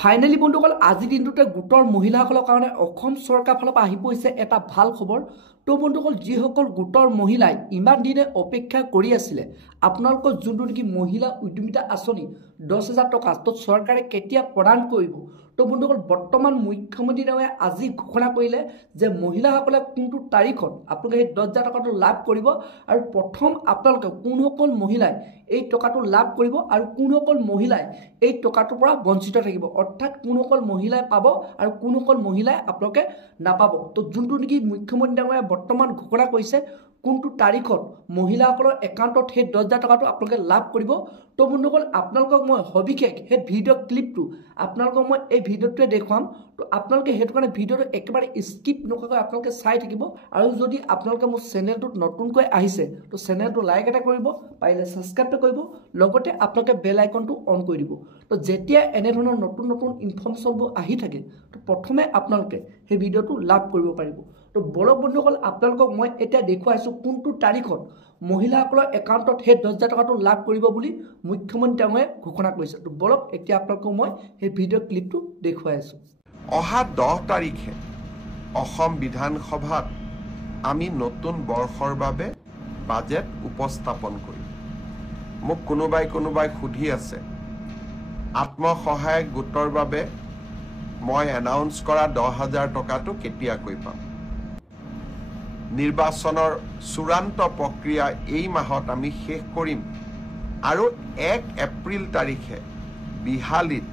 Finally বন্ধুসকল আজি দিনটোতে গোটৰ মহিলাসকলৰ কাৰণে অসম চৰকাৰ ফালৰ পৰা আহি পৰিছে এটা ভাল খবৰ। তো বন্ধুসকল যিসকল গোটৰ মহিলাই ইমান দিনে অপেক্ষা কৰি আছিলে আপোনালোকৰ যোনটো নেকি মহিলা উদ্যমিতা আঁচনি 10,000 টকা তো চৰকাৰে কেতিয়া প্ৰদান কৰিব। তো বন্ধুসকল বৰ্তমান মুখ্যমন্ত্ৰী ডাঙৰীয়াই আজি ঘোষণা কৰিলে যে মহিলাসকলে কোনটো তাৰিখত আপোনালোকে সেই 10,000 টকাটো লাভ কৰিব আৰু প্ৰথম আপোনালোকে কোনসকল মহিলাই এই টকাটো লাভ কৰিব আৰু কোনসকল মহিলাই এই টকাটোৰ পৰা বঞ্চিত থাকিব, অৰ্থাৎ কোনসকল মহিলাই পাব আৰু কোনসকল মহিলাই আপোনালোকে নাপাব। তো যোনটো নেকি মুখ্যমন্ত্ৰী ডাঙৰীয়াই বৰ্তমান ঘোষণা কৰিছে কোনটো তাৰিখত মহিলাসকলৰ একাউণ্টত সেই 10,000 টকাটো আপোনালোকে লাভ কৰিব। তো বন্ধুসকল আপোনালোকক মই সবিশেষ সেই ভিডিঅ' ক্লিপটো আপোনালোকক মই এই ভিডিঅ'টোৱে দেখুৱাম। তো আপোনালোকে সেইটো কাৰণে ভিডিঅ'টো একেবাৰে স্কিপ নকৰাকৈ আপোনালোকে চাই থাকিব। আৰু যদি আপোনালোকে মোৰ চেনেলটোত নতুনকৈ আহিছে তো চেনেলটো লাইক এটা কৰিব, পাৰিলে ছাবস্ক্ৰাইব কৰিব, লগতে আপোনালোকে বেল আইকনটো অন কৰি দিব। তো যেতিয়া এনেধৰণৰ নতুন নতুন ইনফৰ্মেশ্যনবোৰ আহি থাকে তো প্ৰথমে আপোনালোকে সেই ভিডিঅ'টো লাভ কৰিব পাৰিব। তো বলক বন্ধুসকল আপোনালোকক মই এতিয়া দেখুৱাইছোঁ কোনটো তাৰিখত মহিলাসকলৰ একাউণ্টত সেই 10,000 টকাটো লাভ কৰিব বুলি মুখ্যমন্ত্ৰী ডাঙৰীয়াই ঘোষণা কৰিছে। তো বলক এতিয়া আপোনালোকক মই সেই ভিডিঅ' ক্লিপটো দেখুৱাই আছোঁ। অহা 10 তাৰিখে অসম বিধানসভাত আমি নতুন বৰ্ষৰ বাবে বাজেট উপস্থাপন কৰিম। মোক কোনোবাই সুধি আছে আত্মসহায়ক গোটৰ বাবে মই এনাউন্স কৰা 10,000 টকাটো কেতিয়াকৈ পাম। নিৰ্বাচনৰ চূড়ান্ত প্ৰক্ৰিয়া এই মাহত আমি শেষ কৰিম আৰু 1 এপ্ৰিল তাৰিখে বিহালীত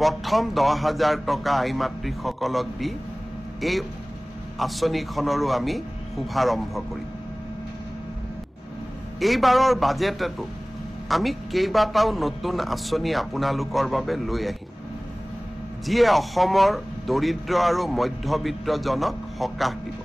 প্ৰথম 10,000 টকা আই মাতৃসকলক দি এই আঁচনিখনৰো আমি শুভাৰম্ভ কৰিম। এইবাৰৰ বাজেটতো আমি কেইবাটাও নতুন আঁচনি আপোনালোকৰ বাবে লৈ আহিম, যিয়ে অসমৰ দৰিদ্ৰ আৰু মধ্যবিত্তজনক সকাহ দিব।